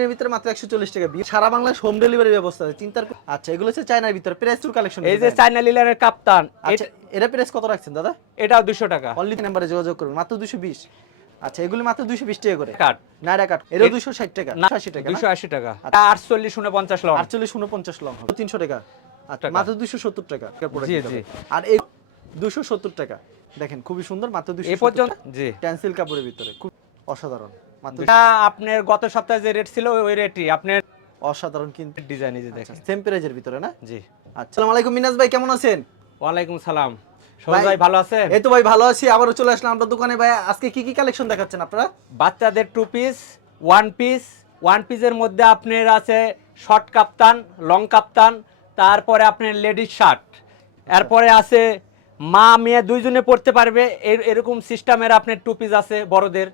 এর ভিতরে মাত্র একশো চল্লিশ টাকা বিয়ে সারা বাংলায় হোম ডেলিভারি ব্যবস্থা আছে চিন্তার আচ্ছা এগুলো হচ্ছে চায়নার ভিতরে প্রাইস টুর কালেকশন এই যে চাইনা লিলারের কাপ্তান আচ্ছা এটা প্রাইস কত রাখছেন দাদা? দুশো টাকা। অনলি নাম্বারে যোগাযোগ করুন মাত্র দুশো বিশ। আচ্ছা এগুলি মাত্র দুশো বিশ টাকা করে। কাট নাইরা কাট টাকা না আশি টাকা দুশো আশি টাকা। আচ্ছা। আটচল্লিশ উনপঞ্চাশ লং। আটচল্লিশ উনপঞ্চাশ লং হবে তিনশো টাকা। আচ্ছা মাত্র দুশো সত্তর টাকা জি, জি। আর এই দুশো সত্তর টাকা দেখেন খুবই সুন্দর মাত্র দুশো এ পর্যন্ত? জি। ট্যান্সিল কাপড়ের ভিতরে খুব অসাধারণ। এটা আপনার গত সপ্তাহে যে রেট ছিল ওই রেটই আপনার অসাধারণ কিন্তু ডিজাইন এই যে দেখেন। সেম প্রাইজের ভিতরে না? জি। আচ্ছা আসসালামু আলাইকুম মিনাজ ভাই কেমন আছেন? ওয়ালাইকুম সালাম। ভাই- ভালো আছেন? এই তো ভাই ভালো আছি। আবারও চলে আসলাম আপনার দোকানে। ভাই আজকে কি কি কালেকশন দেখাচ্ছেন আপনারা? বাচ্চাদের two piece one piece one পিসের মধ্যে আপনার আছে শর্ট কাপ্তান লং কাপ্তান তারপরে আপনার লেডিস শার্ট এরপরে আছে মা মেয়ে দুইজনে পড়তে পারবে এর- এরকম সিস্টেমের আপনার টু পিস আছে বড়দের।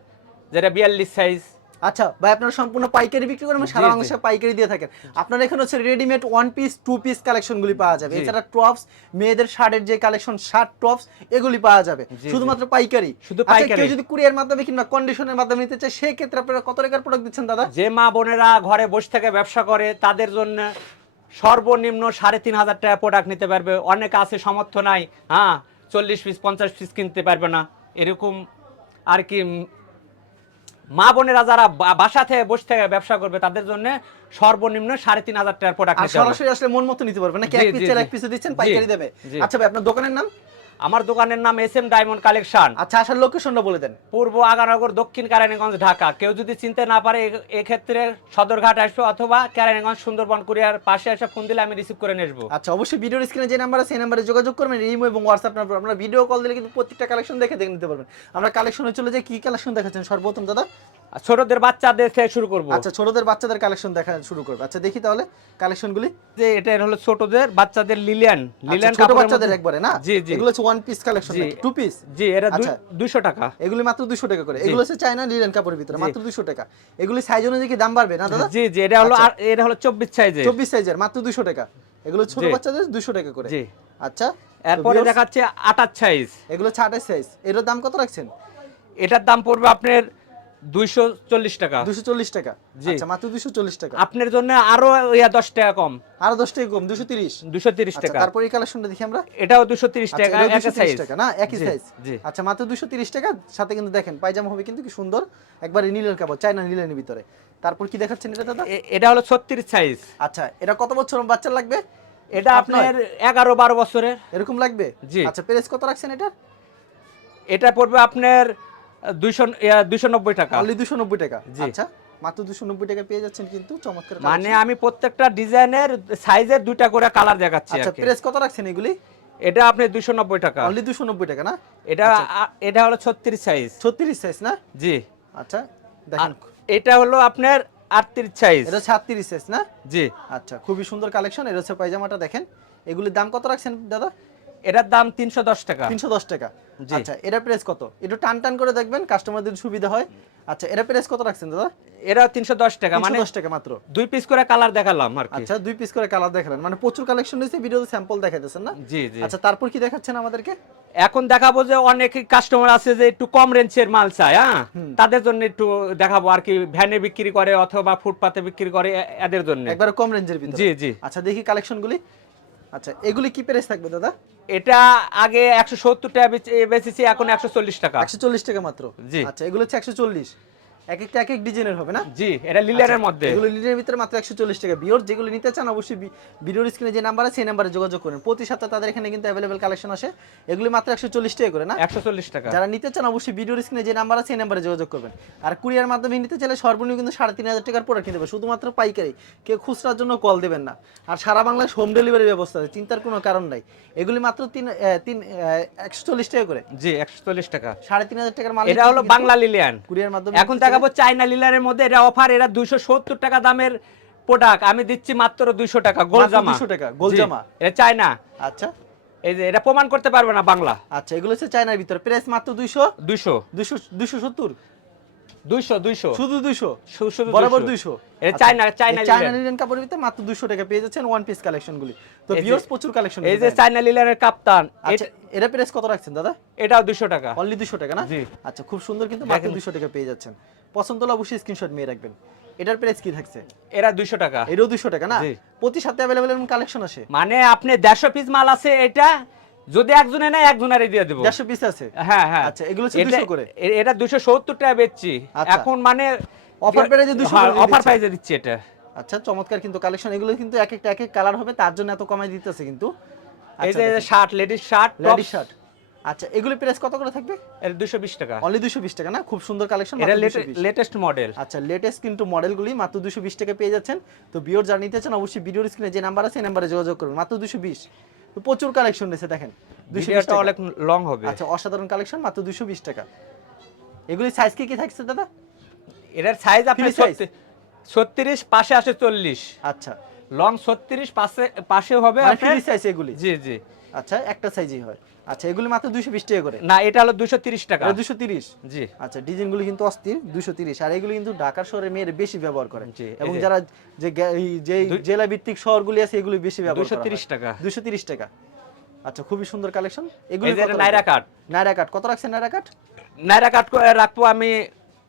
যেটা বিয়াল্লিশ সাইজ আচ্ছা ভাই আপনারা সম্পূর্ণ পাইকারি বিক্রি করেন সারা। বাংলাদেশে পাইকারি দিয়ে থাকেন। আপনারা এখানে হচ্ছে readymade one piece two piece কালেকশনগুলি পাওয়া যাবে। এছাড়া টপস মেয়েদের শার্টের যে কালেকশন শার্ট টপস এগুলি পাওয়া যাবে। শুধুমাত্র পাইকারি। শুধু আচ্ছা, পাইকারি। কেউ যদি কুরিয়ার মাধ্যমে কিংবা কন্ডিশনের মাধ্যমে নিতে চায় সেই ক্ষেত্রে আপনারা কত টাকার প্রোডাক্ট দিচ্ছেন দাদা? যে মা বোনেরা ঘরে বসে থেকে ব্যবসা করে তাদের জন্য সর্বনিম্ন সাড়ে তিন হাজার টাকা প্রোডাক্ট নিতে পারবে। অনেক আছে সমর্থ নাই। হ্যাঁ চল্লিশ পিস পঞ্চাশ পিস কিনতে পারবে না। এরকম আর কি মা বোনেরা যারা বা- বাসা থেকে বসে থেকে ব্যবসা করবে তাদের জন্য সর্বনিম্ন সাড়ে তিন হাজার টাকার প্রোডাক্ট সরাসরি আসলে মন মতো নিতে পারবে নাকি এক জি, পিস চার জি। এক পিসে দিচ্ছেন পাইকারি দেবে? আচ্ছা ভাই আপনার দোকানের নাম? আমার দোকানের নাম এস এম ডায়মন্ড কালেকশন আচ্ছা আসার লোকেশনটা বলে দেন। পূর্ব আগানগর দক্ষিণ কেরানীগঞ্জ ঢাকা। কেউ যদি চিনতে না পারে এক্ষেত্রে সদরঘাট আসবে অথবা কেরানীগঞ্জ সুন্দরবন কুরিয়ার পাশে এসে ফোন দিলে আমি রিসিভ করে নিয়ে আচ্ছা অবশ্যই ভিডিওর স্ক্রিনে যে নাম্বার আছে সেই নাম্বারে যোগাযোগ করবেন ইমো এবং হোয়াটসঅ্যাপ নাম্বার আপনারা ভিডিও কল দিলে কিন্তু প্রত্যেকটা কালেকশন দেখে দেখে নিতে পারবেন। আমরা কালেকশনে চলে যাই কি কালেকশন দেখাচ্ছেন? সর্বপ্রথম দাদা ছোটদের বাচ্চাদের থেকে শুরু করব। আচ্ছা ছোটদের বাচ্চাদের কালেকশন দেখা শুরু করবে। আচ্ছা দেখি তাহলে কালেকশনগুলি যে এটা হলো ছোটদের বাচ্চাদের লিলিয়ান লিলিয়ান আচ্ছা, ছোট বাচ্চাদের একবারে না? জি জি। এগুলো হচ্ছে ওয়ান পিস কালেকশন জি। টু পিস জি এটা আচ্ছা। দুইশো টাকা। এগুলি মাত্র দুশো টাকা করে। এগুলো হচ্ছে চায়না লিলেন কাপড়ের ভিতরে মাত্র দুশো টাকা। এগুলি সাইজ অনুযায়ী কি দাম বাড়বে না দাদা? জি জি এটা হলো আচ্ছা। আর- এটা হলো চব্বিশ সাইজে চব্বিশ সাইজের মাত্র দুশো টাকা। এগুলো ছোট বাচ্চাদের দুশো টাকা করে। জি। আচ্ছা এরপরে দেখাচ্ছে আটাশ সাইজ এগুলো হচ্ছে আঠাশ সাইজ এর দাম কত রাখছেন? এটার দাম পড়বে আপনার দুইশো চল্লিশ টাকা। দুশো চল্লিশ টাকা। জি। আচ্ছা মাত্র দুশো চল্লিশ টাকা। আপনার জন্য আরও ইয়া টাকা কম। আরও টাকা কম আচ্ছা টাকা। তারপরে এই কালেকশনটা দেখি আমরা। এটাও দুশো তিরিশ টাকা একই সাইজ টাকা না? একই সাইজ আচ্ছা মাত্র দুশো তিরিশ টাকা। সাথে কিন্তু দেখেন পায়জামা হবে কিন্তু কি সুন্দর। একবারে নীলের কাপড় চায়না নীলের ভিতরে। তারপর কি দেখাচ্ছেন এটা দাদা? এটা হলো ছত্রিশ সাইজ আচ্ছা এটা কত বছর বাচ্চার লাগবে? এটা আপনার এগারো বারো বছরের। এরকম লাগবে? জি। আচ্ছা প্রেস কত রাখছেন এটা এটা পড়বে আপনার দুইশো দুইশো নব্বই টাকা। অনলি দুশো নব্বই টাকা? জি। আচ্ছা মাত্র দুশো নব্বই টাকা পেয়ে যাচ্ছেন কিন্তু চমৎকার মানে আমি প্রত্যেকটা ডিজাইনের সাইজের দুইটা করে কালার দেখাচ্ছি আচ্ছা প্রেস কত রাখছেন এগুলি? এটা আপনি দুইশো নব্বই টাকা। অনলি দুশো নব্বই টাকা না? এটা এটা হলো ছত্রিশ সাইজ ছত্রিশ সাইজ না? জি। আচ্ছা দেখেন। এটা হলো আপনার আটত্রিশ সাইজ এটা ছাত্রিশ সাইজ না? জি। আচ্ছা খুবই সুন্দর কালেকশন এটা হচ্ছে পায়জামাটা দেখেন। এগুলির দাম কত রাখছেন দাদা? এটার দাম তিনশো দশ টাকা। তিনশো দশ টাকা। জি। আচ্ছা এটা প্রেস কত? একটু টান টান করে দেখবেন কাস্টমারদের সুবিধা হয়। আচ্ছা এটা প্রেস কত রাখছেন দাদা? এটা তিনশো দশ টাকা মানে দশ টাকা মাত্র। দুই পিস করে কালার দেখালাম আর কি। আচ্ছা দুই পিস করে কালার দেখালেন। মানে প্রচুর কালেকশন রয়েছে ভিডিওতে স্যাম্পল দেখাইতেছেন না? জি জি। আচ্ছা তারপর কি দেখাচ্ছেন আমাদেরকে? এখন দেখাবো যে অনেক কাস্টমার আছে যে একটু কম রেঞ্জের মাল চায় হ্যাঁ? তাদের জন্য একটু দেখাবো আর কি ভ্যানে বিক্রি করে অথবা ফুটপাতে বিক্রি করে এদের জন্য। একবার কম রেঞ্জের ভিতরে। জি জি। আচ্ছা দেখি কালেকশনগুলি আচ্ছা এগুলি কি প্রাইস থাকবে দাদা? এটা আগে একশো সত্তর টাকা বেচে- বেচেছি এখন একশো চল্লিশ টাকা। একশো চল্লিশ টাকা মাত্র? জি। আচ্ছা এগুলো হচ্ছে একশো চল্লিশ। এক একটা এক এক ডিজাইনের হবে না? জি এটা লিলিয়ানের আচ্ছা, মধ্যে। এগুলো লিটারের ভিতরে মাত্র একশো চল্লিশ টাকা। বিয়র যেগুলো নিতে চান অবশ্যই ভিডিওর স্ক্রিনে যে নাম্বার আছে সেই নাম্বারে যোগাযোগ করেন। প্রতি সপ্তাহে তাদের এখানে কিন্তু কালেকশন আসে। এগুলি মাত্র একশো চল্লিশ টাকা করে না? একশো চল্লিশ টাকা। যারা নিতে চান অবশ্যই ভিডিওর স্ক্রিনে যে নাম্বার আছে সেই নাম্বারে যোগাযোগ করবেন। আর কুরিয়ার মাধ্যমে নিতে চাইলে সর্বনিম্ন কিন্তু সাড়ে তিন হাজার টাকার প্রোডাক্ট হবে শুধুমাত্র পাইকারি। কেউ খুচরার জন্য কল দেবেন না। আর সারা বাংলায় হোম ডেলিভারি ব্যবস্থা আছে। চিন্তার কোনো কারণ নাই। এগুলি মাত্র তিন আহ, তিন একশো চল্লিশ টাকা করে। জি একশো চল্লিশ টাকা। সাড়ে তিন হাজার টাকার মাল এটা হলো বাংলা লিলিয়ান কুরিয়ার মাধ্যমে এখন চাইলে- দেখাবো চাইনা লিলারের মধ্যে এটা অফার এটা দুইশো সত্তর টাকা দামের প্রোডাক্ট আমি দিচ্ছি মাত্র দুইশো টাকা গোল দুশো জামা। 200 টাকা, গোল জি, জামা। এটা চাইনা আচ্ছা। এই যে এটা প্রমাণ করতে পারবে না বাংলা। আচ্ছা এগুলো হচ্ছে চায়নার ভিতরে। প্রাইস মাত্র দুইশো? দুইশো। দুইশো দুইশো সত্তর? দুইশো দুইশো। শুধু দুইশো? শু- শুধু বরাবর 200 এটা China China China linen. Linen কাপড়ের ভিতরে মাত্র দুইশো টাকা পেয়ে যাচ্ছেন ওয়ান পিস কালেকশনগুলি তো ভিউয়ার্স প্রচুর কালেকশন এই যে চাইনা লিলারের কাপ্তান আচ্ছা এটা প্রাইস কত রাখছেন দাদা? এটাও দুইশো টাকা। অনলি দুশো টাকা না? জি। আচ্ছা খুব সুন্দর কিন্তু মাত্র টাকা পেয়ে যাচ্ছেন। পছন্দ হলে অবশ্যই স্ক্রিনশট নিয়ে রাখবেন। এটার প্রাইস কি থাকছে? এরা দুইশো টাকা। এটাও দুশো টাকা না? প্রতি সপ্তাহে কালেকশন আসে? মানে আপনি দেড়শো পিস মাল আছে এটা যদি একজনে নেয় একজনের দিয়ে দেবো। দেড়শো পিস আছে? হ্যাঁ হ্যাঁ। আচ্ছা, এগুলো হচ্ছে 200 করে? এটা দুশো সত্তর টাকা বেচছি। আচ্ছা। এখন মানে price এ 200 করে অফার। প্রাইজে দিচ্ছি। এটা। আচ্ছা চমৎকার কিন্তু কালেকশন এগুলো কিন্তু এক একটা এক এক কালার হবে তার জন্য এত কমাই দিতেছে কিন্তু। এই যে shirt ladies shirt ladies shirt আচ্ছা এগুলো প্রাইস কত করে থাকবে? এর দুশো বিশ টাকা। অনলি দুশো বিশ টাকা না? খুব সুন্দর কালেকশন এটা লেটেস্ট মডেল আচ্ছা লেটেস্ট কিন্তু মডেলগুলি মাত্র দুশো বিশ টাকা পেয়ে যাচ্ছেন। তো বিওর যা নিতে চান অবশ্যই ভিডিওর স্ক্রিনে যে নাম্বার আছে সেই নাম্বারে যোগাযোগ করুন। মাত্র দুশো বিশ। তো প্রচুর কালেকশন রয়েছে দেখেন। অনেক লং হবে। আচ্ছা অসাধারণ কালেকশন মাত্র দুশো বিশ টাকা। এগুলি সাইজ কি কি থাকছে দাদা? এটার সাইজ আপনি? ছত্রিশ পাশে আসে চল্লিশ। আচ্ছা। লং ছত্রিশ পাশে পাশে হবে মানে ফ্রি সাইজ এগুলি? জি জি। আচ্ছা একটা সাইজই হয়। আচ্ছা এগুলি মাত্র দুশো বিশ টাকা করে। না এটা হলো দুশো তিরিশ টাকা। দুশো তিরিশ? জি। আচ্ছা ডিজাইনগুলো কিন্তু অস্থির দুশো তিরিশ। আর এগুলো কিন্তু ঢাকার শহরে মেয়ের বেশি ব্যবহার করে। জি, এবং যারা যে যে জেলা ভিত্তিক শহরগুলি আছে এগুলো বেশি ব্যবহার দুশো তিরিশ টাকা। দুশো তিরিশ টাকা। আচ্ছা খুবই সুন্দর কালেকশন এগুলো নাইরা কাট নাইরা কাট কত রাখছেন নাইরা কাট নাইরা কাট করে রাখব আমি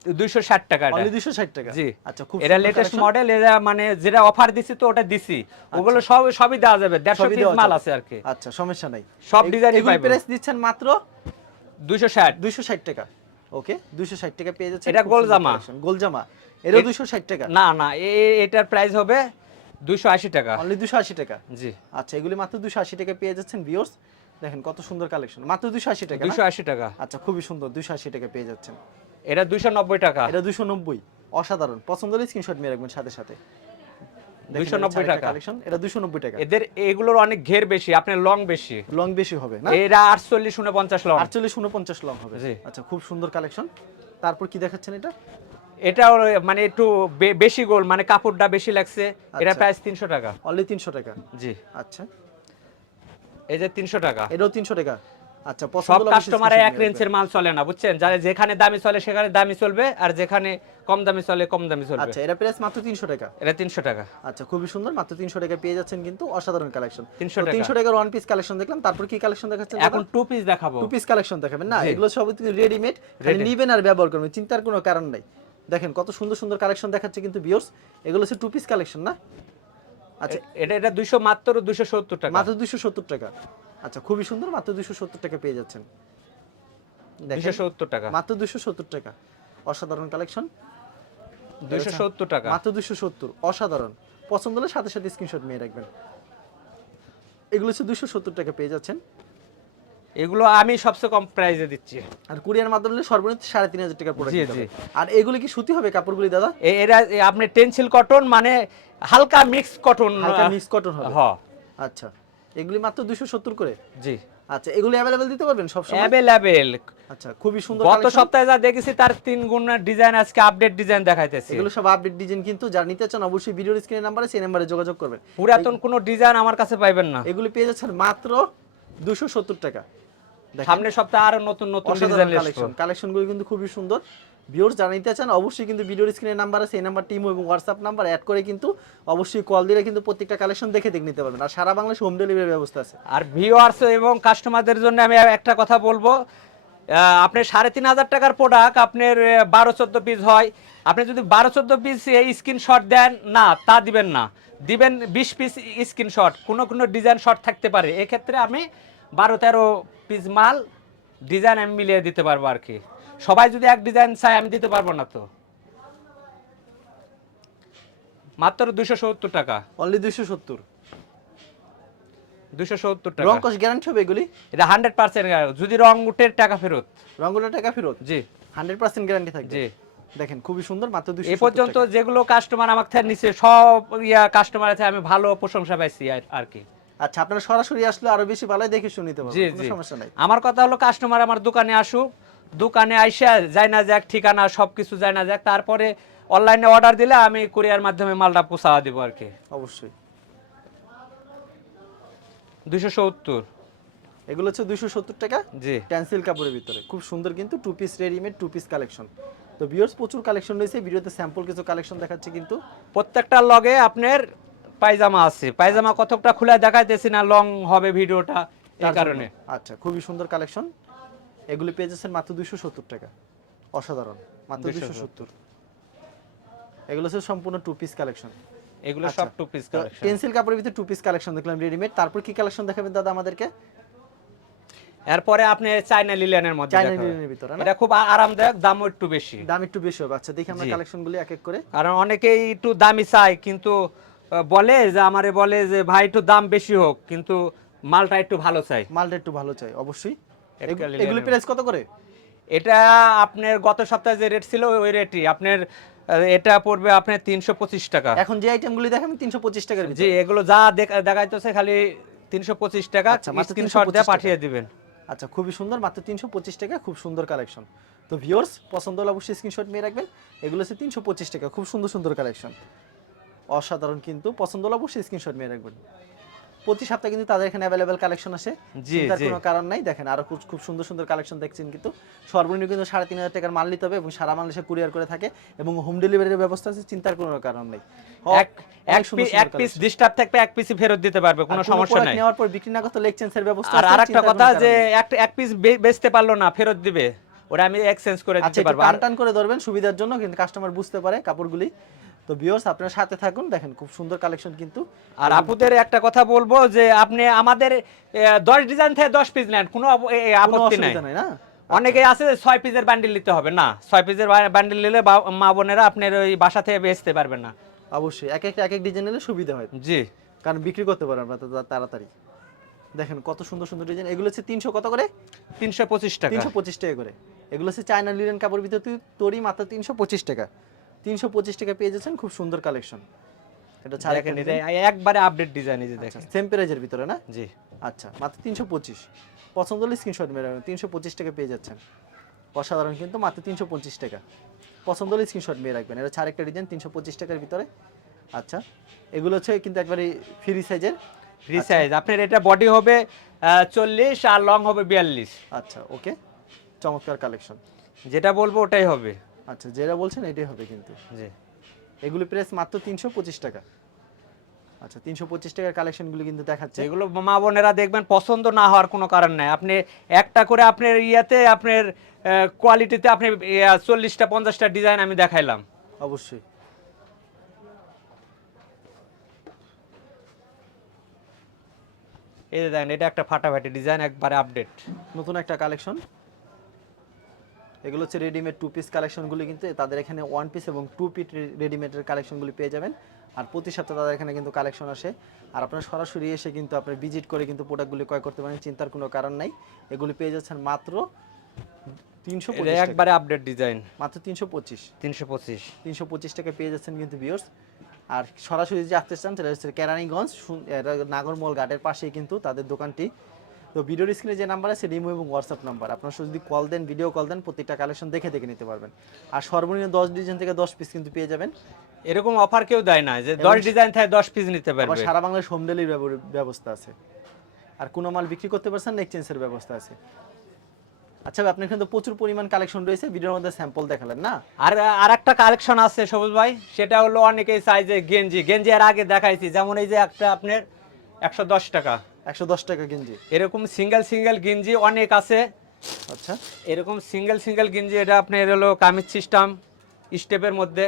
দুইশো ষাট টাকা এটা। অনলি দুশো ষাট টাকা? জি। আচ্ছা খুব এটা লেটেস্ট মডেল এরা মানে যেটা অফার দিছি তো ওটা দিছি। ওগুলো সব সবই দেওয়া যাবে দেড়শো সবই পিস মাল আছে আর কি। আচ্ছা সমস্যা নাই। সব ডিজাইনই পাইবো। প্রাইস দিচ্ছেন মাত্র? দুইশো ষাট। দুইশো ষাট টাকা। ওকে দুইশো ষাট টাকা পেয়ে যাচ্ছে এটা গোল জামা। গোল জামা এটাও এ- দুইশো ষাট টাকা? না না এটার প্রাইস হবে দুইশো আশি টাকা। অনলি দুশো আশি টাকা? জি। আচ্ছা এগুলি মাত্র দুশো আশি টাকা পেয়ে যাচ্ছেন ভিউর্স দেখেন কত সুন্দর কালেকশন মাত্র দুশো আশি টাকা না? দুইশো আশি টাকা। আচ্ছা খুবই সুন্দর। দুশো আশি টাকা পেয়ে যাচ্ছেন। এটা দুইশো নব্বই টাকা। এটা দুশো নব্বই। অসাধারণ। পছন্দ হলে স্ক্রিনশট নিয়ে রাখবেন সাথে সাথে। 290 টাকা। কালেকশন এটা দুশো নব্বই টাকা। এদের এগুলোর অনেক ঘের বেশি আপনার লং বেশি। লং বেশি হবে না? আটচল্লিশ উনপঞ্চাশ লং আটচল্লিশ উনপঞ্চাশ লং হবে। আচ্ছা খুব সুন্দর কালেকশন তারপর কি দেখাচ্ছেন এটা? এটাও মানে একটু বেশি গোল মানে কাপড়টা বেশি লাগছে। এটা আচ্ছা। প্রাইস তিনশো টাকা। অনলি তিনশো টাকা। জি। আচ্ছা। এই যে তিনশো টাকা। এটাও তিনশো টাকা। আচ্ছা সব কাস্টমার এক রেঞ্জের মাল চলে না বুঝছেন? যারা যেখানে দামি চলে সেখানে দামি চলবে আর যেখানে কম দামি চলে কম দামি চলবে। আচ্ছা এটা প্রাইস মাত্র তিনশো টাকা। এটা তিনশো টাকা। আচ্ছা খুবই সুন্দর মাত্র তিনশো টাকা পেয়ে যাচ্ছেন কিন্তু অসাধারণ কালেকশন 300 টাকা। তিনশো টাকার ওয়ান পিস কালেকশন দেখলাম তারপর কি কালেকশন দেখাচ্ছেন এখন টু পিস দেখাবো। টু পিস কালেকশন দেখাবেন না এগুলো সব রেডিমেড। নিবেন আর ব্যবহার করবেন চিন্তার কোনো কারণ নাই। দেখেন কত সুন্দর সুন্দর কালেকশন দেখাচ্ছে কিন্তু বিয়র্স এগুলো হচ্ছে টু পিস কালেকশন না? আচ্ছা। এটা এটা দুইশো মাত্র দুইশো সত্তর টাকা। মাত্র দুশো সত্তর টাকা। আচ্ছা খুবই সুন্দর মাত্র দুশো সত্তর টাকা পেয়ে যাচ্ছেন। দুইশো সত্তর টাকা। মাত্র দুশো সত্তর টাকা। অসাধারণ কালেকশন। দুইশো সত্তর টাকা। মাত্র দুশো সত্তর অসাধারণ। পছন্দ হলে সাথে সাথে স্ক্রিনশট নিয়ে রাখবেন। এগুলো হচ্ছে দুশো সত্তর টাকা পেয়ে যাচ্ছেন। এগুলো আমি সবচেয়ে কম প্রাইসে দিচ্ছি। আর কুরিয়ার মাধ্যমে সর্বনিম্ন সাড়ে তিন হাজার টাকার জি। হবে। আর এগুলি কি সুতি হবে কাপড়গুলি দাদা? এরা আপনি টেন্সিল কটন মানে হালকা মিক্স কটন হালকা মিক্স কটন হবে। হ। আচ্ছা। এগুলি মাত্র দুশো সত্তর করে? জি। আচ্ছা এগুলি অ্যাভেলেবেল দিতে পারবেন সব সময় অ্যাভেলেবেল আচ্ছা খুবই সুন্দর গত সপ্তাহে যা দেখেছি তার তিন গুণ ডিজাইন আজকে আপডেট ডিজাইন দেখাইতেছি। এগুলো সব আপডেট ডিজাইন কিন্তু যারা নিতে চান অবশ্যই ভিডিওর স্ক্রিনের নাম্বারে সেই নাম্বারে যোগাযোগ করবেন। পুরাতন কোনো ডিজাইন আমার কাছে পাইবেন না। এগুলি পেয়ে যাচ্ছেন মাত্র দুশো সত্তর টাকা। দেখেন, সামনের সপ্তাহে আরও নতুন নতুন ডিজাইন কালেকশন কালেকশনগুলো কিন্তু খুবই সুন্দর। যারা নিতে চান, অবশ্যই কিন্তু ভিডিওর স্ক্রিনের নাম্বার আছে, এই নাম্বার টিম এবং হোয়াটসঅ্যাপ নাম্বার অ্যাড করে কিন্তু অবশ্যই কল দিলে কিন্তু প্রত্যেকটা কালেকশন দেখে দেখে নিতে পারবেন। আর সারা বাংলাদেশ হোম ডেলিভারি ব্যবস্থা আছে। আর ভিউয়ার্স এবং কাস্টমারদের জন্য আমি একটা কথা বলব। আপনার সাড়ে তিন হাজার টাকার প্রোডাক্ট আপনার বারো চোদ্দ পিস হয়। আপনি যদি বারো চোদ্দ পিস স্ক্রিনশট দেন, না, তা দিবেন না। দিবেন বিশ পিস স্ক্রিনশট কোনো কোনো ডিজাইন শট থাকতে পারে। এক্ষেত্রে আমি বারো তেরো পিস মাল ডিজাইন আমি মিলিয়ে দিতে পারব আর কি। সবাই যদি এক ডিজাইন চায় আমি দিতে পারব না তো। মাত্র দুশো সত্তর টাকা। অনলি দুশো সত্তর। দুশো সত্তর রং টাকা কস গ্যারান্টি হবে এগুলি? এটা হান্ড্রেড পার্সেন্ট যদি রং উঠে টাকা ফেরত। রঙগুলো টাকা ফেরত? জি। হান্ড্রেড পার্সেন্ট গ্যারান্টি থাকবে। জি। দেখেন খুবই সুন্দর মাত্র দুশো এ পর্যন্ত যেগুলো কাস্টমার আমার থেকে নিচ্ছে সব ইয়া কাস্টমার আছে আমি ভালো প্রশংসা পাইছি আর- কি। আচ্ছা আপনারা সরাসরি আসলে আরও বেশি ভালো দেখে শুনিতে পারবেন কোনো সমস্যা নাই। আমার কথা হলো কাস্টমার আমার দোকানে আসুক দোকানে আইসা যায় না যাক ঠিকানা সব কিছু যায় না যাক তারপরে অনলাইনে অর্ডার দিলে আমি কুরিয়ার মাধ্যমে মালটা পোষা দিব আর কি। অবশ্যই। দুশো সত্তর। এগুলো হচ্ছে দুশো সত্তর টাকা জি। ট্যান্সিল কাপড়ের ভিতরে। খুব সুন্দর কিন্তু two piece readymade two piece collection তো ভিউয়ার্স প্রচুর কালেকশন রয়েছে। ভিডিওতে স্যাম্পল কিছু কালেকশন দেখাচ্ছে কিন্তু। প্রত্যেকটা লগে আপনার পায়জামা আছে। পায়জামা কতকটা খুলে দেখাইতেছি না লং হবে ভিডিওটা এই কারণে। আচ্ছা খুবই সুন্দর কালেকশন এগুলি পেয়ে যাচ্ছেন মাত্র দুশো সত্তর টাকা। অসাধারণ মাত্র দুশো সত্তর। এগুলো হচ্ছে সম্পূর্ণ টু পিস কালেকশন এগুলো আচ্ছা। সব টু পিস কালেকশন পেন্সিল কাপড়ের ভিতরে টু পিস কালেকশন দেখলাম রেডিমেড তারপর কি কালেকশন দেখাবেন দাদা আমাদেরকে? এরপরে আপনি চাইনা মধ্যে চাইনা। ভিতরে এটা খুব আরামদায়ক দামও একটু বেশি। দাম একটু বেশি হবে। আচ্ছা দেখি আমরা। কালেকশনগুলি এক এক করে। কারণ অনেকেই একটু দামি চায় কিন্তু বলে যে আমারে বলে যে ভাই একটু দাম বেশি হোক। কিন্তু মালটা একটু ভালো চাই মালটা একটু ভালো চাই অবশ্যই। এগুলি প্রাইস কত করে? এটা আপনার গত সপ্তাহে যে রেট ছিল ওই রেটই আপনার এটা পড়বে আপনার তিনশো পঁচিশ টাকা। এখন যে আইটেমগুলি দেখাবেন তিনশো পঁচিশ টাকার জি এগুলো যা দেখা- দেখাইতেছে খালি তিনশো পঁচিশ টাকা। আচ্ছা, মাত্র স্ক্রিনশট দিয়ে টাকা। পাঠিয়ে দিবেন। আচ্ছা খুবই সুন্দর মাত্র তিনশো পঁচিশ টাকা খুব সুন্দর কালেকশন তো ভিউয়ার্স পছন্দ হলে অবশ্যই স্ক্রিনশট নিয়ে রাখবেন। এগুলো হচ্ছে তিনশো পঁচিশ টাকা খুব সুন্দর সুন্দর কালেকশন অসাধারণ কিন্তু পছন্দ হলে অবশ্যই স্ক্রিনশট নিয়ে রাখবেন। প্রতি সপ্তাহে কিন্তু তাদের এখানে অ্যাভেলেবেল কালেকশন আসে। চিন্তার কোনো কারণ নাই। দেখেন আরও খুব সুন্দর সুন্দর কালেকশন দেখছেন কিন্তু। সর্বনিম্ন কিন্তু সাড়ে তিন হাজার টাকার মাল নিতে হবে এবং সারা বাংলাদেশে কুরিয়ার করে থাকে এবং হোম ডেলিভারির ব্যবস্থা আছে চিন্তার কোনো কারণ নেই। এক এক পিস ডিস্টার্ব থাকবে এক পিসই ফেরত দিতে পারবে কোনো সমস্যা নাই। নেওয়ার পর বিক্রি না করতে ব্যবস্থা আর আরেকটা কথা যে একটা এক পিস বেচতে পারল না ফেরত দিবে। ওরা আমি এক্সচেঞ্জ করে আচ্ছা দিতে পারব। টান টান করে ধরবেন সুবিধার জন্য কিন্তু কাস্টমার বুঝতে পারে কাপড়গুলি। তো ভিউয়ার্স আপনার সাথে থাকুন। দেখেন খুব সুন্দর কালেকশন কিন্তু। আর আপুদের একটা কথা বলব যে আপনি আমাদের দশ ডিজাইন থেকে দশ পিস নেন কোনো আপত্তি নাই। না? অনেকেই আছে যে ছয় পিসের বান্ডিল নিতে হবে না। ছয় পিসের বান্ডিল নিলে মা বোনেরা আপনার ওই বাসা থেকে বেচতে পারবেন না। অবশ্যই এক একটা এক এক ডিজাইন নিলে সুবিধা হয়। জি। কারণ বিক্রি করতে পারেন তা- তাড়াতাড়ি। দেখেন কত সুন্দর সুন্দর ডিজাইন এগুলো হচ্ছে তিনশো কত করে? তিনশো পঁচিশ টাকা। তিনশো পঁচিশ টাকা করে। এগুলো হচ্ছে চায়না লিলেন কাপড় ভিতরে তৈরি মাত্র তিনশো পঁচিশ টাকা। তিনশো পঁচিশ টাকা পেয়ে যাচ্ছেন খুব সুন্দর কালেকশন এটা দেখেন এটা একবারে আপডেট ডিজাইন এই যে দেখেন। সেম প্রাইজের ভিতরে না? জি। আচ্ছা মাত্র তিনশো পঁচিশ। পছন্দ হলে স্ক্রিনশট মেরে তিনশো পঁচিশ টাকা পেয়ে যাচ্ছেন। অসাধারণ কিন্তু মাত্র তিনশো পঁচিশ টাকা। পছন্দ হলে স্ক্রিনশট মেয়ে রাখবেন। এটা হচ্ছে আরেকটা ডিজাইন তিনশো পঁচিশ টাকার ভিতরে। আচ্ছা এগুলো হচ্ছে কিন্তু একবারে ফ্রি সাইজের ফ্রি সাইজ আপনার এটা বডি হবে চল্লিশ আর লং হবে বিয়াল্লিশ। আচ্ছা ওকে চমৎকার কালেকশন যেটা বলব ওটাই হবে। আচ্ছা যেটা বলছেন এটাই হবে কিন্তু। জি। এগুলো প্রাইস মাত্র তিনশো পঁচিশ টাকা। আচ্ছা তিনশো পঁচিশ টাকার কালেকশনগুলো কিন্তু দেখাচ্ছে। এগুলো মা বোনেরা দেখবেন পছন্দ না হওয়ার কোনো কারণ নাই। আপনি একটা করে আপনার ইয়াতে আপনার কোয়ালিটিতে আপনি চল্লিশটা পঞ্চাশটা ডিজাইন আমি দেখাইলাম। অবশ্যই। এই দেখেন এটা একটা ফাটাফাটি ডিজাইন একবারে আপডেট নতুন একটা কালেকশন। এগুলো হচ্ছে রেডিমেড টু পিস কালেকশনগুলি কিন্তু তাদের এখানে ওয়ান পিস এবং টু পিস রেডিমেডের কালেকশনগুলি পেয়ে যাবেন। আর প্রতি সপ্তাহে তাদের এখানে কিন্তু কালেকশন আসে। আর আপনার সরাসরি এসে কিন্তু আপনার ভিজিট করে কিন্তু প্রোডাক্টগুলি ক্রয় করতে পারেন চিন্তার কোনো কারণ নাই। এগুলি পেয়ে যাচ্ছেন মাত্র তিনশো একবারে আপডেট ডিজাইন মাত্র তিনশো পঁচিশ। তিনশো পঁচিশ। তিনশো পঁচিশ টাকা পেয়ে যাচ্ছেন কিন্তু ভিউর্স আর সরাসরি যে আসতে চান সেটা হচ্ছে কেরানীগঞ্জ নাগরমল ঘাটের পাশেই কিন্তু তাদের দোকানটি। তো ভিডিওর স্ক্রিনে যে নাম্বার আছে রিমো এবং হোয়াটসঅ্যাপ নাম্বার আপনার যদি কল দেন ভিডিও কল দেন প্রত্যেকটা কালেকশন দেখে দেখে নিতে পারবেন। আর সর্বনিম্ন দশ ডিজাইন থেকে দশ পিস কিন্তু পেয়ে যাবেন। এরকম অফার কেউ দেয় না যে দশ ডিজাইন থাকে দশ পিস নিতে পারবে। সারা বাংলাদেশ হোম ডেলিভারি ব্যবস্থা আছে। আর কোনো মাল বিক্রি করতে পারছেন এক্সচেঞ্জের ব্যবস্থা আছে। আচ্ছা ভাই, আপনার এখানে তো প্রচুর পরিমাণ কালেকশন রয়েছে ভিডিওর মধ্যে স্যাম্পল দেখালেন না? আর আর একটা কালেকশন আছে সবুজ ভাই সেটা হলো অনেকেই চাই যে গেঞ্জি। গেঞ্জি এর আগে দেখাইছি যেমন এই যে একটা আপনার একশো দশ টাকা। একশো দশ টাকা গেঞ্জি। এরকম সিঙ্গেল সিঙ্গেল গেঞ্জি অনেক আছে। আচ্ছা। এরকম সিঙ্গেল সিঙ্গেল গেঞ্জি এটা আপনার হলো কামিজ সিস্টেম স্টেপের মধ্যে।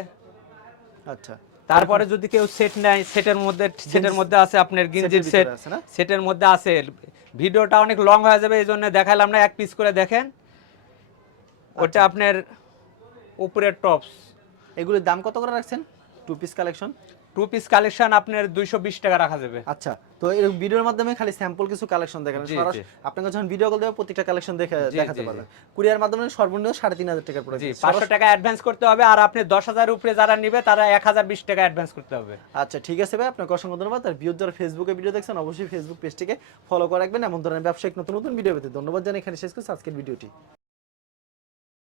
আচ্ছা। তারপরে যদি কেউ সেট নেয় সেটের মধ্যে সেটের মধ্যে আছে আপনার গেঞ্জির সেট? সেটের মধ্যে আছে। ভিডিওটা অনেক লং হয়ে যাবে এই জন্য দেখালাম না এক পিস করে দেখেন। ওটা আচ্ছা। আপনার উপরের টপস এগুলির দাম কত করে রাখছেন? Two piece collection two piece collection আপনার দুইশো বিশ টাকা রাখা যাবে। আচ্ছা তো এই ভিডিওর মাধ্যমে খালি স্যাম্পল কিছু কালেকশন সরাসরি আপনাকে যখন ভিডিও কল দেবে প্রত্যেকটা কালেকশন দেখে দেখাতে পারবেন। কুরিয়ার মাধ্যমে সর্বনিম্ন সাড়ে তিন হাজার টাকার জি প্রোডাক্ট পাঁচশো টাকা অ্যাডভান্স করতে হবে আর আপনি দশ হাজার উপরে যারা নিবে তারা এক হাজার বিশ টাকা অ্যাডভান্স করতে হবে। আচ্ছা ঠিক আছে ভাই আপনাকে অসংখ্য ধন্যবাদ। আর ভিউর যারা ফেসবুকে ভিডিও দেখছেন অবশ্যই ফেসবুক পেজটিকে ফলো করে রাখবেন এমন ধরনের ব্যবসায়িক নতুন নতুন ভিডিও পেতে। ধন্যবাদ জানাই এখানে শেষ করছি আজকের ভিডিওটি।